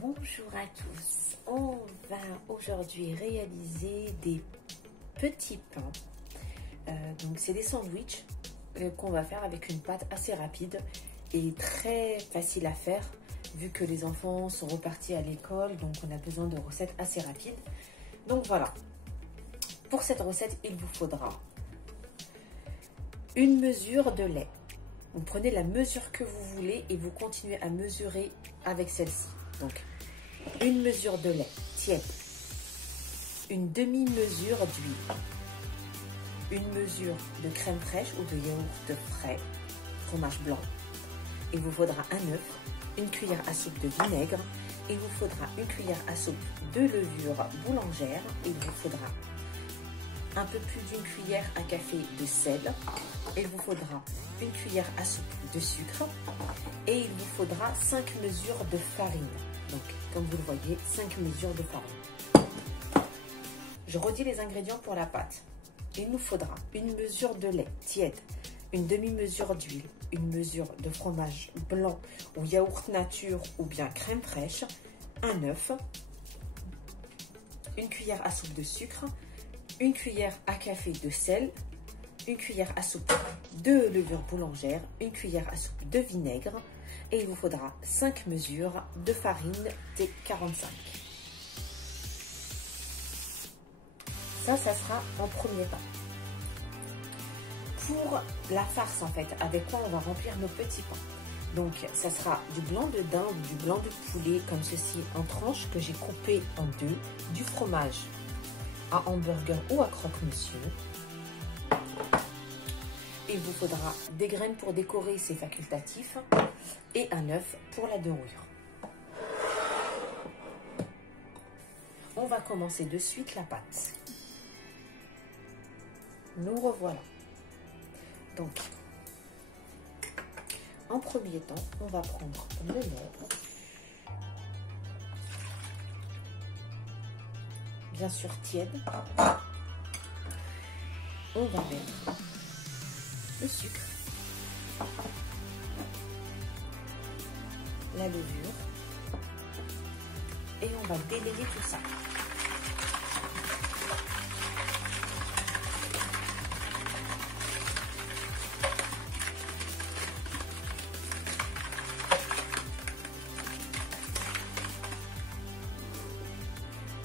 Bonjour à tous, on va aujourd'hui réaliser des petits pains. Donc c'est des sandwichs qu'on va faire avec une pâte assez rapide et très facile à faire vu que les enfants sont repartis à l'école, donc on a besoin de recettes assez rapides. Donc voilà, pour cette recette il vous faudra une mesure de lait. Vous prenez la mesure que vous voulez et vous continuez à mesurer avec celle-ci. Donc, une mesure de lait tiède, une demi-mesure d'huile, une mesure de crème fraîche ou de yaourt frais, fromage blanc. Il vous faudra un œuf, une cuillère à soupe de vinaigre. Il vous faudra une cuillère à soupe de levure boulangère. Il vous faudra un peu plus d'une cuillère à café de sel. Il vous faudra une cuillère à soupe de sucre et il vous faudra 5 mesures de farine. Donc, comme vous le voyez, 5 mesures de farine. Je redis les ingrédients pour la pâte. Il nous faudra une mesure de lait tiède, une demi-mesure d'huile, une mesure de fromage blanc ou yaourt nature ou bien crème fraîche, un œuf, une cuillère à soupe de sucre, une cuillère à café de sel, une cuillère à soupe de levure boulangère, une cuillère à soupe de vinaigre et il vous faudra 5 mesures de farine T45. Ça sera en premier pas. Pour la farce en fait, avec quoi on va remplir nos petits pains. Donc ça sera du blanc de dinde, du blanc de poulet comme ceci en tranches que j'ai coupé en deux, du fromage à hamburger ou à croque-monsieur. Il vous faudra des graines pour décorer, c'est facultatif, et un œuf pour la dorure. On va commencer de suite la pâte. Nous revoilà. Donc, en premier temps, on va prendre le lait. Bien sûr tiède. On va mettre le sucre, la levure et on va délayer tout ça.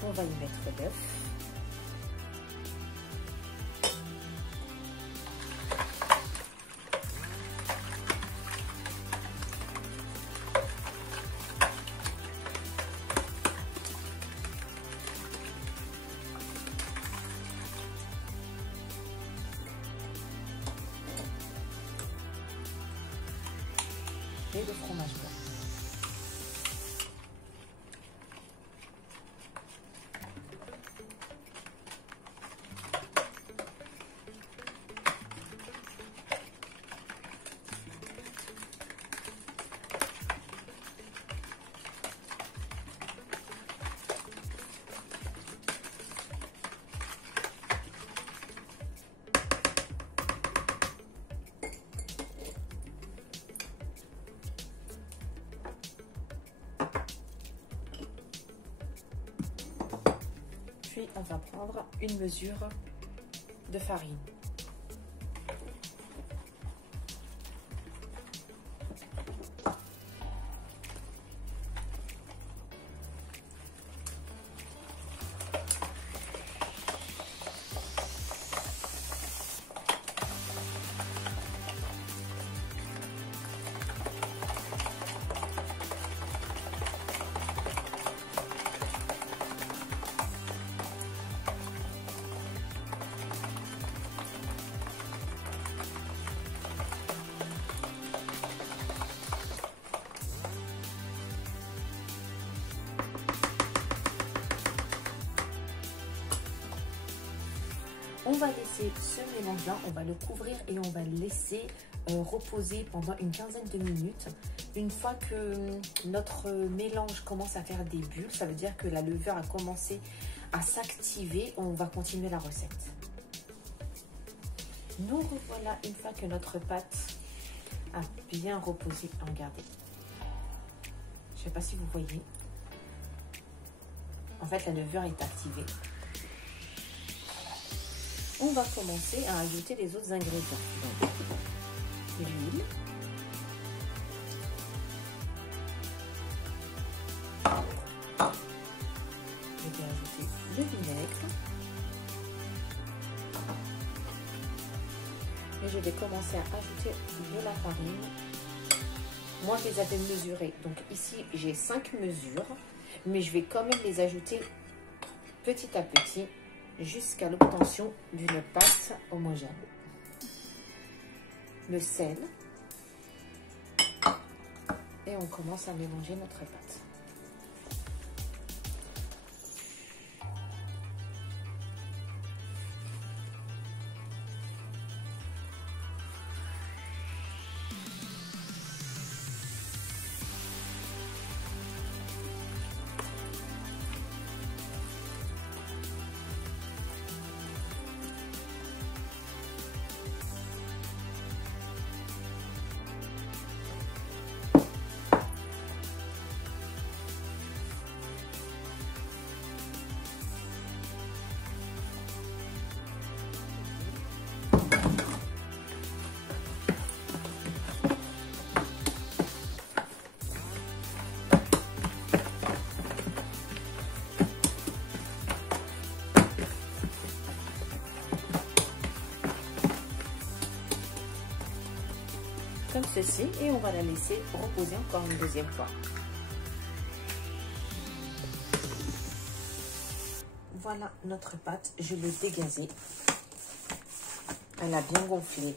On va y mettre l'œuf. Et le fromage blanc. Puis on va prendre une mesure de farine. On va laisser ce mélange-là, on va le couvrir et on va le laisser reposer pendant une quinzaine de minutes. Une fois que notre mélange commence à faire des bulles, ça veut dire que la levure a commencé à s'activer, on va continuer la recette. Nous revoilà une fois que notre pâte a bien reposé. Regardez. Je ne sais pas si vous voyez. En fait, la levure est activée. On va commencer à ajouter les autres ingrédients. Donc, l'huile. Je vais ajouter le vinaigre. Et je vais commencer à ajouter de la farine. Moi, je les avais mesurées. Donc ici, j'ai 5 mesures. Mais je vais quand même les ajouter petit à petit jusqu'à l'obtention d'une pâte homogène. Le sel. Et on commence à mélanger notre pâte. Comme ceci, et on va la laisser reposer encore une deuxième fois. Voilà notre pâte, je l'ai dégazée. Elle a bien gonflé.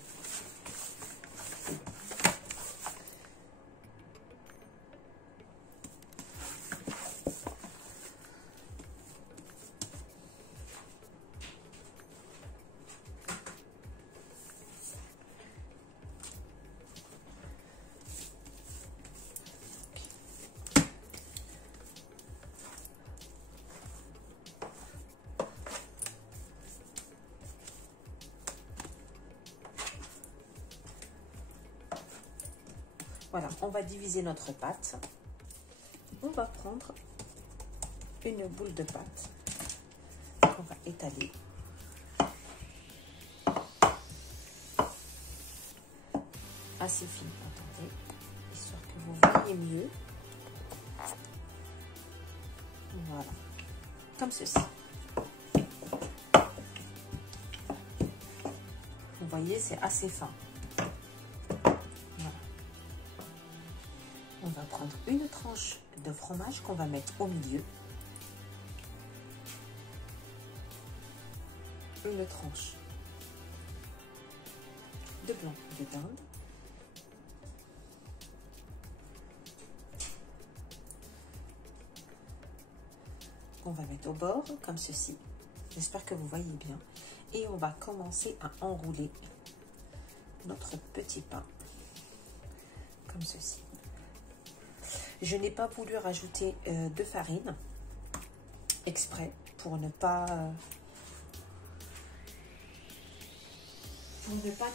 Voilà, on va diviser notre pâte. On va prendre une boule de pâte qu'on va étaler. Assez fine, attendez, histoire que vous voyez mieux. Voilà, comme ceci. Vous voyez, c'est assez fin. On va prendre une tranche de fromage qu'on va mettre au milieu. Une tranche de blanc de dinde. On va mettre au bord comme ceci. J'espère que vous voyez bien. Et on va commencer à enrouler notre petit pain comme ceci. Je n'ai pas voulu rajouter de farine exprès pour ne pas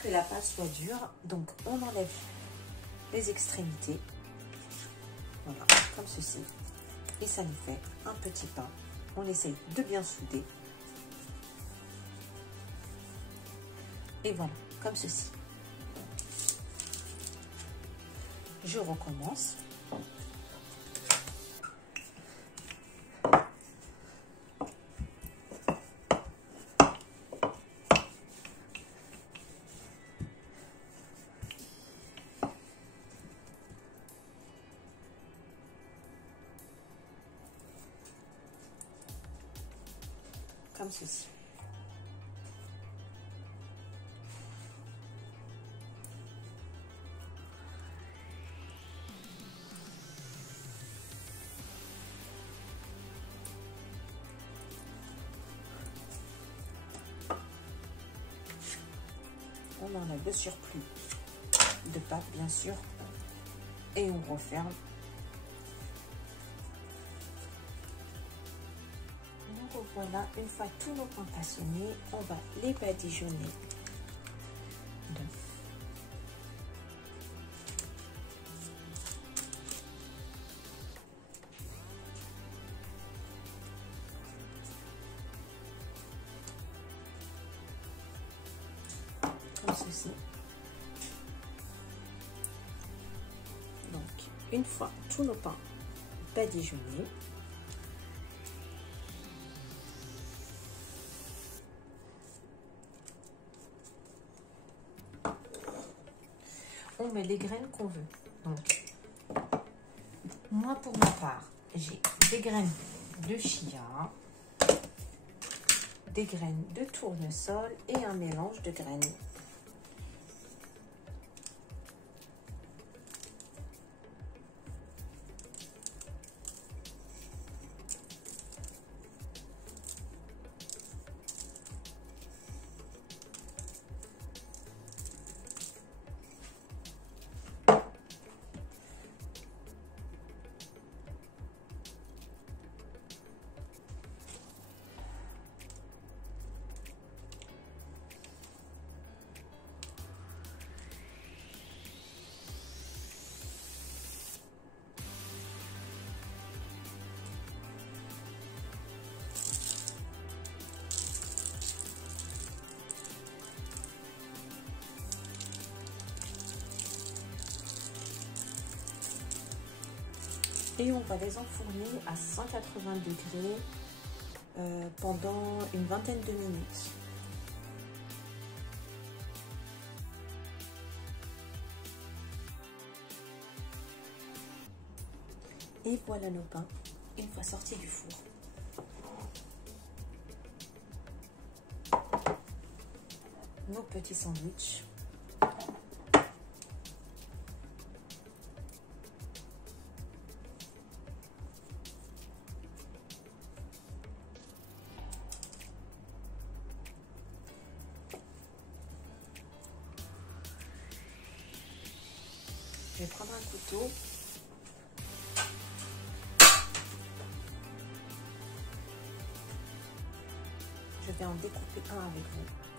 que la pâte soit dure. Donc on enlève les extrémités, voilà, comme ceci, et ça nous fait un petit pain. On essaye de bien souder et voilà, comme ceci. Je recommence. Comme ceci. On enlève le surplus de pâte, bien sûr, et on referme. Donc voilà, une fois tous nos pains façonnés, on va les badigeonner une fois tous nos pains badigeonnés, on met les graines qu'on veut. Donc, moi pour ma part, j'ai des graines de chia, des graines de tournesol et un mélange de graines. Et on va les enfourner à 180 degrés pendant une vingtaine de minutes. Et voilà nos pains une fois sortis du four. Nos petits sandwichs. Je vais prendre un couteau. Je vais en découper un avec vous.